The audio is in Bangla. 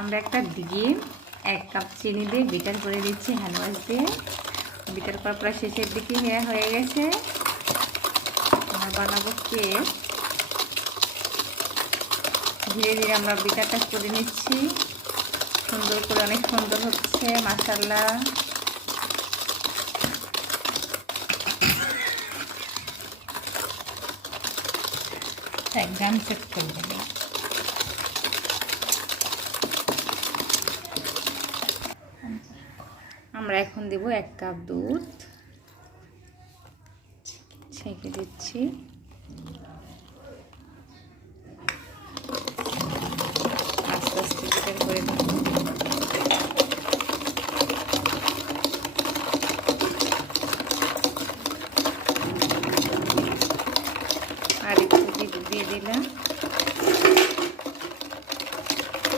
আমরা একটা ডিম 1 কাপ চিনি দিয়ে বিটার করে দিচ্ছি হ্যান্ড ওয়াশ দিয়ে। বিটার করা প্রায় শেষের দিকে হয়ে গেছে। আমরা বানাবো কেক। ধীরে ধীরে আমরা বিটারটা করে নিচ্ছি সুন্দর করে, অনেক সুন্দর হচ্ছে মাশাআল্লাহ। একদম সেট করে দেবো। আমরা এখন দেব 1 কাপ দুধ, ছেঁকে দিচ্ছি।